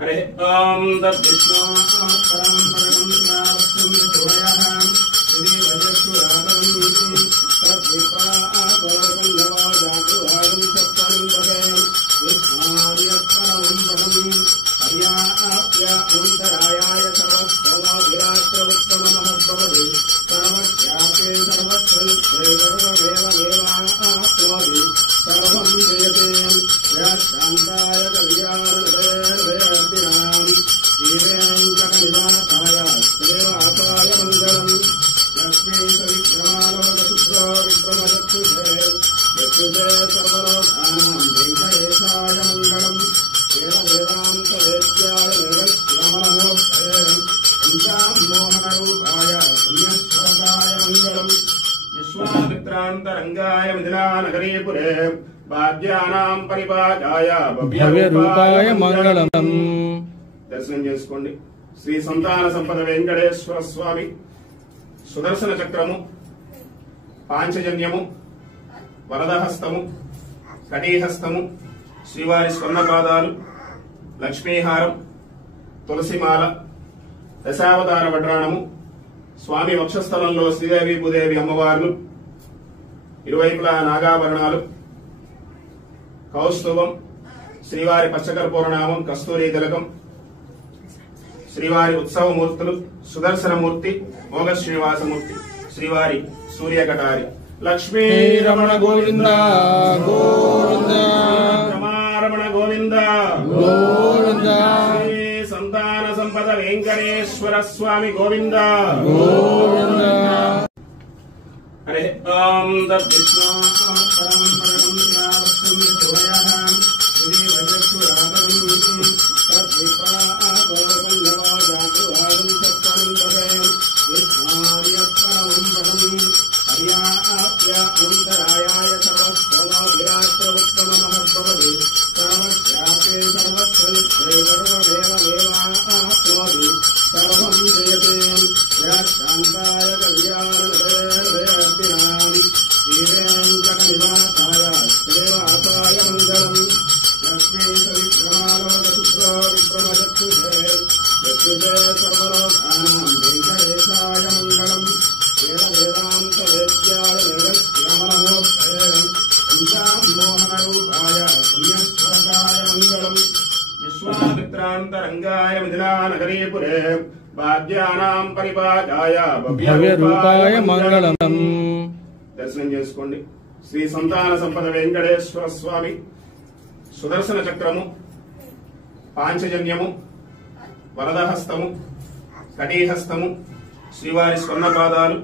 हरे ओम तद्विष्णु परम परमंत्रावस्तुं चोरयः श्री वजस्सुरातम् तद्विपादवल्लभो जातुवागं सत्परंपरे विष्णार्यत्परमं पदं हर्याप्य अनन्तरायाय सर्वस्तोमविरात्रवत्तममहद्भवति सर्वस्यापि सर्वस्वल्पे सर्वमेवमेवाप्नोति सर्वं जयते शान्ताय कल्याणनिलयर्वयर्दिनाम् श्रीवेङ्कटनिवासाय श्रीनिवासाय मङ्गलम् लक्ष्मी सविक्रमालोकशुक्रो विक्रमचक्षुषे चक्षुषे सर्वलोकानां वेङ्कटेशाय मङ्गलम् वेदान्तवेद्याय वेदश्रवणमूर्तये पञ्चामोहनरूपाय पुण्यश्लोकाय मङ्गलम् विश्वामित्रान्तरङ्गाय मिथिलानगरीपुरे भाग्यानां परिपाकाय भव्यरूपाय मंगलम्। दर्शనం చేసుకోండి। శ్రీ సంతాన సంపద వెంకటేశ్వర స్వామి సుదర్శన చక్రము, పాంచజన్యము, వరదహస్తము, కటీహస్తము, శ్రీవారి స్వర్ణపాదాలు, లక్ష్మీహారం, తులసిమాల, దశావతార వడ్రాణము, స్వామి వక్షస్థలంలో శ్రీదేవి భూదేవి అమ్మవార్లు, ఇరువైపులా నాగాభరణాలు, కౌస్తుభం, శ్రీవారి పచ్చకర్పూరనామం, కస్తూరి తిలకం, శ్రీవారి ఉత్సవమూర్తులు, సుదర్శనమూర్తి, మోగ శ్రీనివాసమూర్తి, శ్రీవారి సూర్యకటారి, లక్ష్మీ రమణ గోవింద గోవింద, రమణ గోవింద గోవింద, శ్రీ సంతాన సంపద వెంకటేశ్వర స్వామి గోవింద గోవింద। हरे ओम तद्विष्णु परम परमंत्रावस्तुं चोरयः श्री वजस्सुरातम् तद्विपादवल्लभो जातुवागं सत्परंपरे विष्णार्यत्परमं पदं हर्याप्य अनन्तरायाय सर्वस्तोमविरात्रवत्तममहद्भवति सर्वस्यापि सर्वस्वल्पे सर्वमेवमेवाप्नोति सर्वं जयते शान्ताय कल्याणनिलयर्वयर्दिनाम् श्रीवेङ्कटनिवासाय श्रीनिवासाय मङ्गलम् लक्ष्मी सविक्रमालोकशुक्रो विक्रमचक्षुषे चक्षुषे सर्वलोकानां वेङ्कटेशाय मङ्गलम् वेदान्तवेद्याय वेदश्रवणमूर्तये पञ्चामोहनरूपाय पुण्यश्लोकाय मङ्गलम् विश्वामित्रान्तरङ्गाय मिथिलानगरीपुरे భాగ్యానాం పరిపాకాయ భవ్యరూపాయ మంగళం। దర్శనం చేసుకోండి। శ్రీ సంతాన సంపద వెంకటేశ్వర స్వామి సుదర్శన చక్రము, పాంచజన్యము, వరదహస్తము, కటీహస్తము, శ్రీవారి స్వర్ణపాదాలు,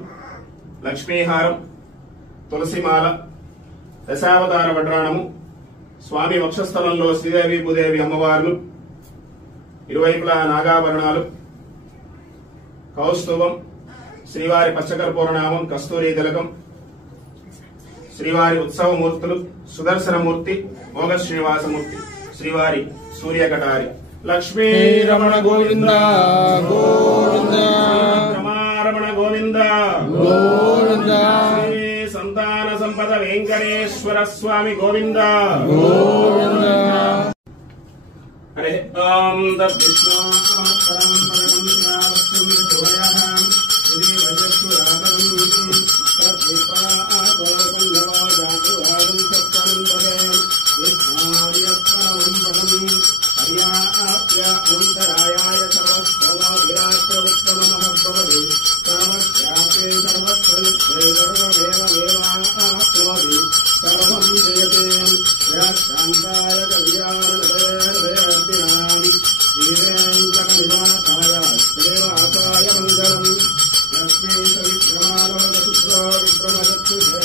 లక్ష్మీహారం, తులసిమాల, దశావతార వడ్రాణము, స్వామి వక్షస్థలంలో శ్రీదేవి భూదేవి అమ్మవార్లు, ఇరువైపులా నాగాభరణాలు, కౌస్తుభం, శ్రీవారి పచ్చకర్పూరనామం, కస్తూరి తిలకం, శ్రీవారి ఉత్సవమూర్తులు, సుదర్శనమూర్తి, మోగ శ్రీనివాసమూర్తి, శ్రీవారి సూర్యకటారి, లక్ష్మీ రమణ గోవింద గోవింద, రమణ గోవింద గోవింద, శ్రీ సంతాన సంపద వెంకటేశ్వర స్వామి గోవింద గోవింద। हरे ओम तद्विष्णु परम परमंत्रावस्तुं चोरयः श्री वजस्सुरातम् तद्विपादवल्लभो जातुवागं सत्परंपरे विष्णार्यत्परमं पदं हर्याप्य अनन्तरायाय सर्वस्तोमविरात्रवत्तममहद्भवति सर्वस्यापि सर्वस्वल्पे सर्वमेवमेवाप्नोति सर्वं जयते शान्ताय कल्याणनिलयर्वयर्दिनाम् श्रीवेङ्कटनिवासाय श्रीनिवासाय मङ्गलम् लक्ष्मी सविक्रमालोकशुक्रो विक्रमचक्षुषे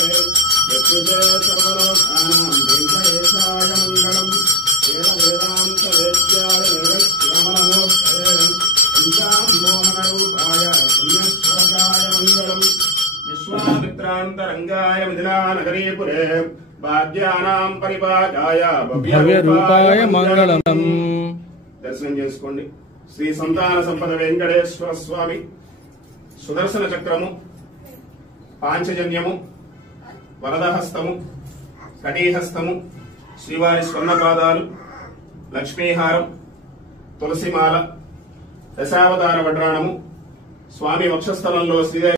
चक्षुषे सर्वलोकानां वेङ्कटेशाय मङ्गलम् वेदान्तवेद्याय वेदश्रवणमूर्तये पञ्चामोहनरूपाय पुण्यश्लोकाय मङ्गलम् विश्वामित्रान्तरङ्गाय मिथिलानगरीपुरे భాగ్యానాం పరిపాకాయ భవ్యరూపాయ మంగళం। దర్శనం చేసుకోండి। శ్రీ సంతాన సంపద వెంకటేశ్వర స్వామి సుదర్శన చక్రము, పాంచజన్యము, వరదహస్తము, కటీహస్తము, శ్రీవారి స్వర్ణపాదాలు, లక్ష్మీహారం, తులసిమాల, దశావతార వడ్రాణము, స్వామి వక్షస్థలంలో శ్రీదేవి